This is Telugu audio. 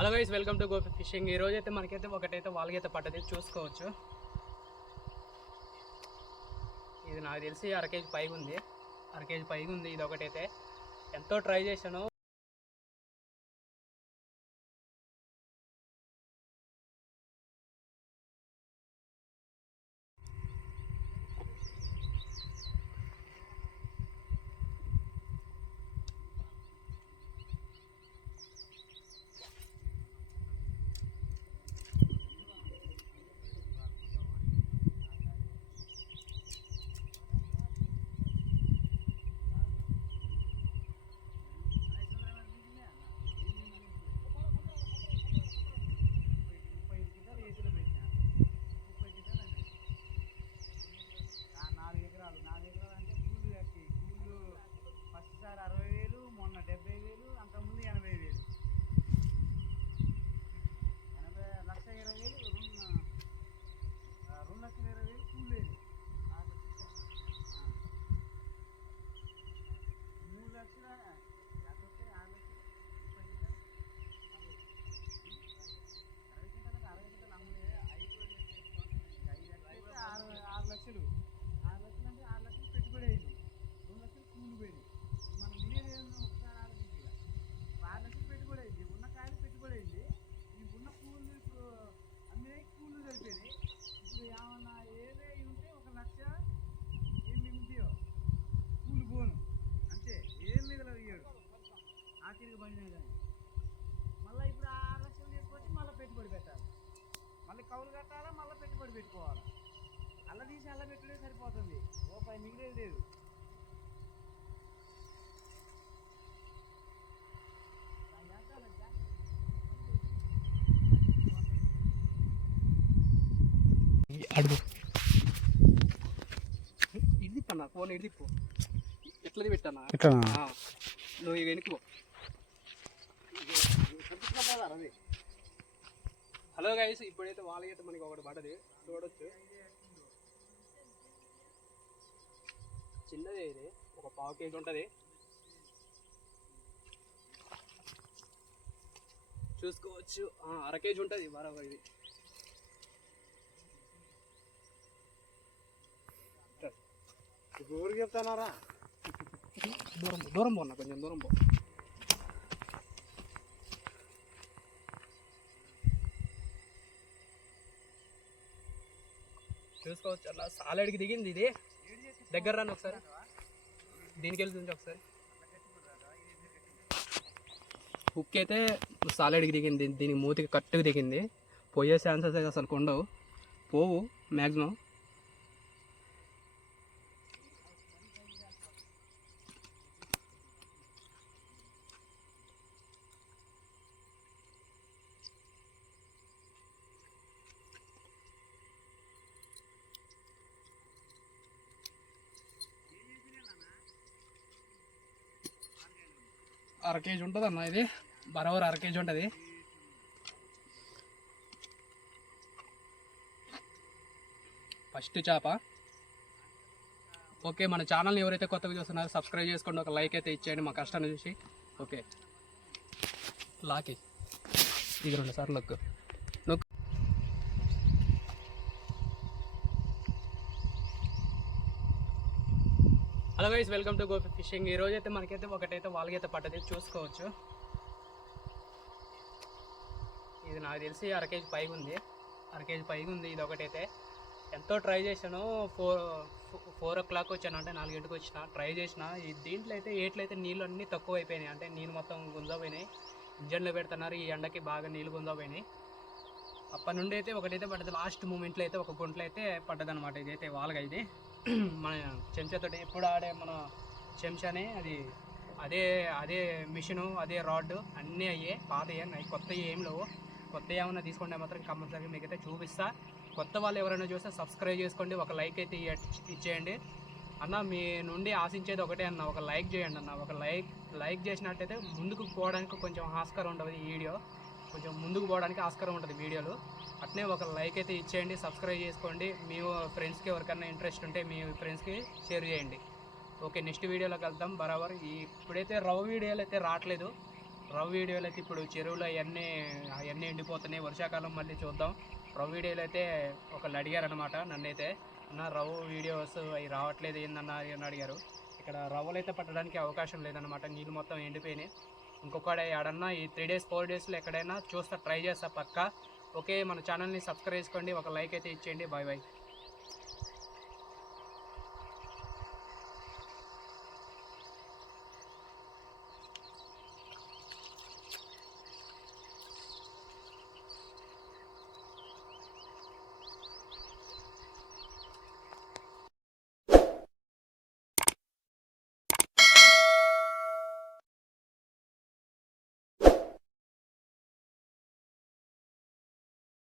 Hello guys, welcome to Gopi fishing. ఈ రోజైతే మనకైతే ఒకటైతే వాళ్ళకైతే పడ్డది చూసుకోవచ్చు. ఇది నాకు తెలిసి అరకేజీ పైగా ఉంది. ఇది ఒకటైతే ఎంతో ట్రై చేశాను. మళ్ళీ ఇప్పుడు 6 లక్షలు తీసుకొచ్చి మళ్ళీ పెట్టుబడి పెట్టాలి, మళ్ళీ కౌలు కట్టాలా, మళ్ళీ పెట్టుబడి పెట్టుకోవాలి. అల్ల తీసి అల్ల పెట్టుడే సరిపోతుంది, రూపాయి మిగిలేదు లేదు. అడుగు ఇది పన్నా ఫోన్ ఎడిపో ఎట్లది పెట్టానా నువ్వు ఇక వెనుకో. హలో గైస్, ఇప్పుడైతే వాళ్ళకైతే మనకి ఒకటి పడ్డది చూడొచ్చు. చిన్నది ఇది, ఒక 1/2 కేజీ ఉంటుంది. చూసుకోవచ్చు, 1/2 కేజీ ఉంటుంది బరాబర్. ఇది ఊరికి చెప్తానారా, దూరం పోన్నా, కొంచెం దూరం పో. చూసుకోవచ్చు, అలా సాలెడ్కి దిగింది. ఇది దగ్గర రాను ఒకసారి, దీనికి వెళ్తుంది ఒకసారి. హుక్ అయితే సాలెడ్కి దిగింది, దీనికి మూతికి కట్టుకు దిగింది. పోయే ఛాన్సెస్ అయితే అసలు ఉండవు, పోవు మ్యాక్సిమం. అర కేజీ ఉంటుంది అన్న, ఇది బరాబర్ 1/2 కేజీ ఉంటుంది. ఫస్ట్ చేప. ఓకే, మన ఛానల్ని ఎవరైతే కొత్తగా చూస్తున్నారో సబ్స్క్రైబ్ చేసుకోండి, ఒక లైక్ అయితే ఇచ్చేయండి మా కష్టాన్ని చూసి. ఓకే, లాకి ఇది 2 సార్లు నొక్కు. Hello guys, welcome to Gopi fishing. ఈ రోజైతే మనకైతే ఒకటైతే వాళ్ళకైతే పడ్డది చూసుకోవచ్చు. ఇది నాకు తెలిసి 1/2 కేజీ పైగా ఉంది. ఇది ఒకటైతే ఎంతో ట్రై చేశాను. 4 o'clock వచ్చాను, అంటే 4 వచ్చిన ట్రై చేసిన. దీంట్లో అయితే ఏట్లో అయితే నీళ్ళు అన్నీ తక్కువ అయిపోయినాయి, అంటే నీళ్ళు మొత్తం గుంజపోయినాయి. ఇంజన్లో పెడుతున్నారు, ఈ ఎండకి బాగా నీళ్ళు గుంజపోయినాయి. అప్పటి నుండి అయితే ఒకటైతే పడ్డది. లాస్ట్ మూమెంట్లో అయితే ఒక గుంట్లో అయితే పడ్డది అనమాట. ఇదైతే వాళ్ళగా ఇది మన చెంచాతో ఎప్పుడు ఆడే మన చెంచానే అది, అదే మిషను, అదే రాడ్ అన్నీ అయ్యే పాతయ్యే, కొత్త ఏం లేవు. కొత్త ఏమన్నా తీసుకుంటే మాత్రం కంపల్సరీగా మీకైతే చూపిస్తా. కొత్త వాళ్ళు ఎవరైనా చూస్తే సబ్స్క్రైబ్ చేసుకోండి, ఒక లైక్ అయితే ఇచ్చేయండి అన్న. మీ నుండి ఆశించేది ఒకటే అన్న, ఒక లైక్ చేయండి అన్న. ఒక లైక్ చేసినట్టయితే ముందుకు పోవడానికి కొంచెం ఆస్కారం ఉంటుంది, ఈ వీడియో కొంచెం ముందుకు పోవడానికి ఆస్కారం ఉంటుంది వీడియోలు. అట్నే ఒక లైక్ అయితే ఇచ్చేయండి, సబ్స్క్రైబ్ చేసుకోండి. మీ ఫ్రెండ్స్కి ఎవరికైనా ఇంట్రెస్ట్ ఉంటే మీ ఫ్రెండ్స్కి షేర్ చేయండి. ఓకే, నెక్స్ట్ వీడియోలోకి వెళ్దాం బరాబర్. ఇప్పుడైతే రవ్ వీడియోలు అయితే రావట్లేదు, రవ్ వీడియోలు అయితే ఇప్పుడు చెరువులో అవన్నీ ఎండిపోతున్నాయి, వర్షాకాలం మళ్ళీ చూద్దాం. రవ్ వీడియోలు అయితే ఒకళ్ళు అడిగారు అనమాట నన్నైతే, అన్న రవ్ వీడియోస్ అవి రావట్లేదు ఏందన్నా అని అడిగారు. ఇక్కడ రవ్వలు అయితే పట్టడానికి అవకాశం లేదనమాట, నీళ్ళు మొత్తం ఎండిపోయినాయి. ఇంకొకటి ఆడన్నా ఈ 3 days 4 daysలో ఎక్కడైనా చూస్తా, ట్రై చేస్తా పక్కా. ఓకే, మన ఛానల్ని సబ్స్క్రైబ్ చేసుకోండి, ఒక లైక్ అయితే ఇచ్చేయండి. Bye bye.